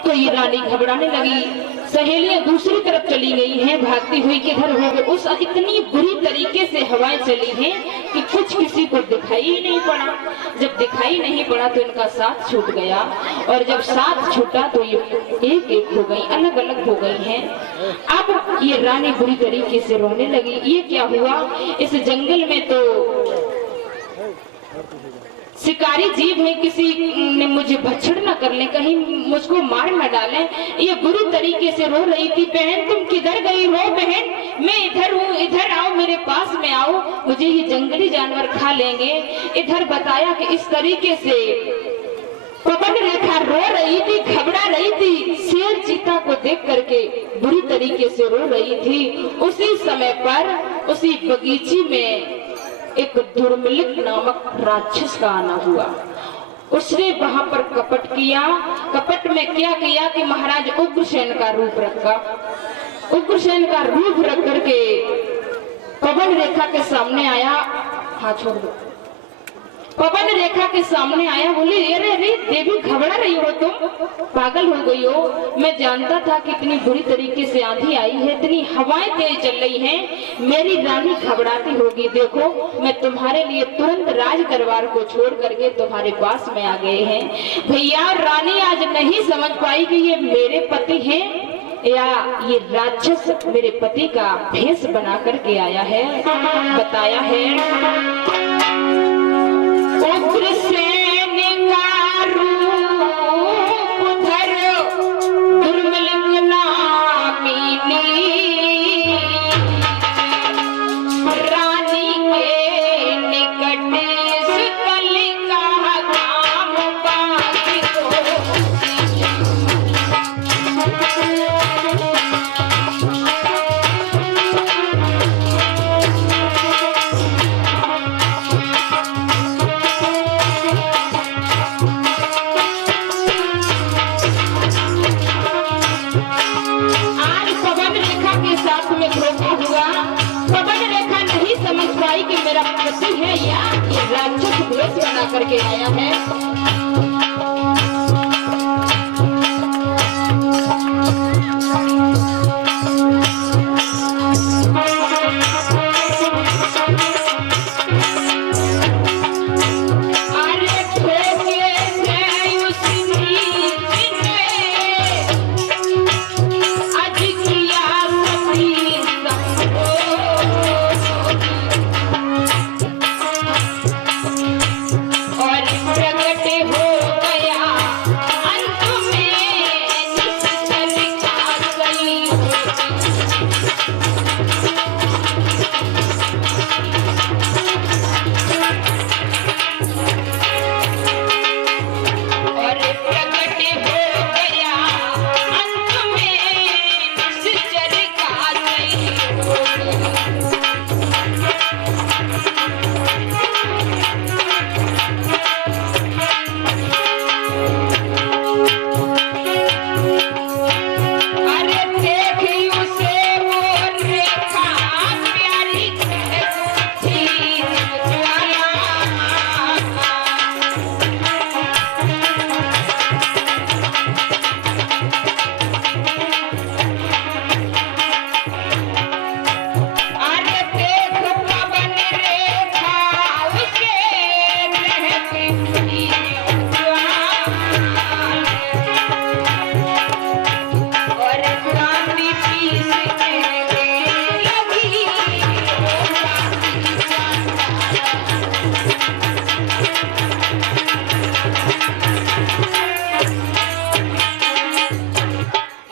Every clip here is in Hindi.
अब तो ये रानी घबराने लगी। सहेलियां दूसरी तरफ चली गई हैं, भागती हुई किधर हो गई। उस इतनी बुरी तरीके से हवाएं चली हैं कि कुछ किसी को दिखाई ही नहीं पड़ा। जब दिखाई नहीं पड़ा तो इनका साथ छूट गया, और जब साथ छूटा तो ये एक एक हो गई, अलग अलग हो गई हैं। अब ये रानी बुरी तरीके से रोने लगी। ये क्या हुआ, इस जंगल में तो शिकारी जीव है, किसी ने मुझे भक्षण न कर ले, कहीं मुझको मार न डाले। ये बुरी तरीके से रो रही थी। बहन तुम किधर गई हो बहन, मैं इधर हूँ, इधर आओ, मेरे पास में आओ, मुझे ये जंगली जानवर खा लेंगे। इधर बताया कि इस तरीके से पवन रेखा रो रही थी, घबरा रही थी, शेर चीता को देख करके बुरी तरीके से रो रही थी। उसी समय पर उसी बगीचे में एक दुर्मिलिक नामक राक्षस का आना हुआ। उसने वहां पर कपट किया। कपट में क्या किया कि महाराज उग्रसेन का रूप रखा। उग्रसेन का रूप रख करके पवन रेखा के सामने आया। हाँ छोड़ दो। पवन रेखा के सामने आया, बोली अरे अरे देवी घबरा रही हो तुम, पागल हो गई हो। मैं जानता था कि इतनी बुरी तरीके से आंधी आई है, इतनी हवाएं तेज चल रही हैं, मेरी रानी घबराती होगी। देखो मैं तुम्हारे लिए तुरंत राज दरबार को छोड़ करके तुम्हारे पास में आ गए हैं। भैया रानी आज नहीं समझ पाई कि ये मेरे पति हैं या ये राक्षस मेरे पति का भेष बना करके आया है। बताया है उग्रसेन का रूप धर दुर्मिलिक नामिनी, रानी के निकट सकल का काम बाकी कि मेरा पति है या ये राक्षस भेष बना करके आया है।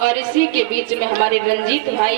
और इसी के बीच में हमारे रंजीत भाई